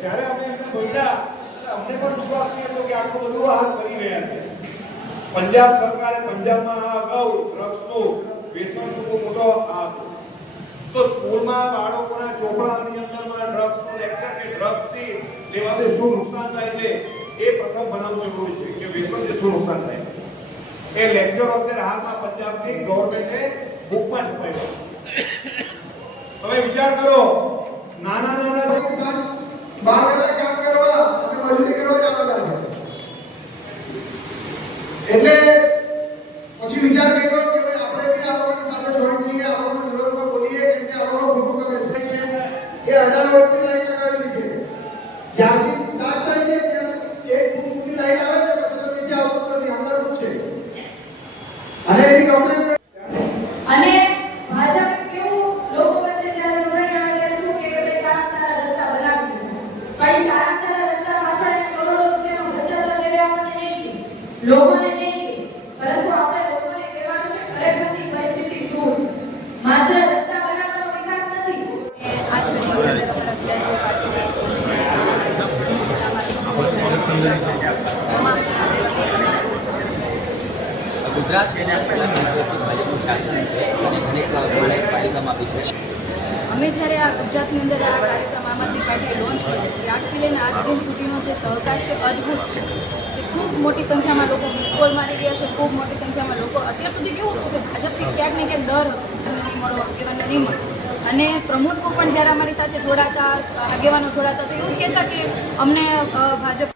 જ્યારે અમે એમને બોલ્યા અમને પણ વિશ્વાસ નહીં હતો કે આટલું બધું હાથ કરી રહ્યા છે. પંજાબ સરકારે પંજાબમાં અગાઉ ડ્રગ્સનો વેચાણનો મોટો તો સ્કૂલમાં બાળકોના ચોપડાની અંદરમાં ડ્રગ્સનો લેક્ચર કે ડ્રગ્સથી લેવાથી શું નુકસાન થાય છે એ પ્રથમ બનાવવું જરૂરી છે કે વ્યસનથી શું નુકસાન થાય. એ લેક્ચર અત્યારે હાલમાં પંજાબની ગવર્મેન્ટે બુકમાં છપાયો. તમે વિચાર કરો, નાના નાના કિસાન 12 કલાક કામ કરવા અને મજૂરી કરવા જવાના છે. એટલે પછી વિચાર કર્યો કે આપણે બી આ લોકોની સાથે જોઈન થઈએ, આ લોકોના વિરોધમાં બોલીએ કેમ કે આ લોકો ખોટું કરે છે. એ 1000 વોટની લાઈન લગાવેલી છે. જ્યાંથી સ્ટાર્ટ થાય છે ત્યાં એક ફૂટ સુધી લાઈન આવે છે, પછી તો નીચે આવતું નથી, હમણાં જ છે. અને એની કમ્પ્લેન અને ભાજપ કેવું લોકો વચ્ચે જ્યારે જોડાણી આવે ત્યારે શું કે સારા રસ્તા બનાવી છે. પણ સારા રસ્તા પાછળ કરોડો રૂપિયાનો ભ્રષ્ટાચાર કર્યા નહીં, લોકોને નહીં, પરંતુ આપણે લોકોને કહેવાનું છે ખરેખરની પરિસ્થિતિ શું છે. માત્ર રસ્તા બનાવવાનો વિકાસ નથી. આ છોડી ગુજરાત ભાજપનું શાસન છે અને અનેક પાલિકામાં બી છે. અમે જ્યારે આ ગુજરાતની અંદર આ કાર્યક્રમ આમ આદમી પાર્ટીએ લોન્ચ કર્યો ત્યારથી લઈને આજ દિન સુધીનો જે સહકાર છે અદ્ભુત છે. તે ખૂબ મોટી સંખ્યામાં લોકો મિસકોલ મારી રહ્યા છે. ખૂબ મોટી સંખ્યામાં લોકો અત્યાર સુધી કેવું હતું કે ભાજપથી ક્યાંક ને ક્યાંક ડર હતો, એમને નહીં મળો, આગેવાનને નહીં મળો. અને પ્રમુખો પણ જ્યારે અમારી સાથે જોડાતા, આગેવાનો જોડાતા તો એવું કહેતા કે અમને ભાજપ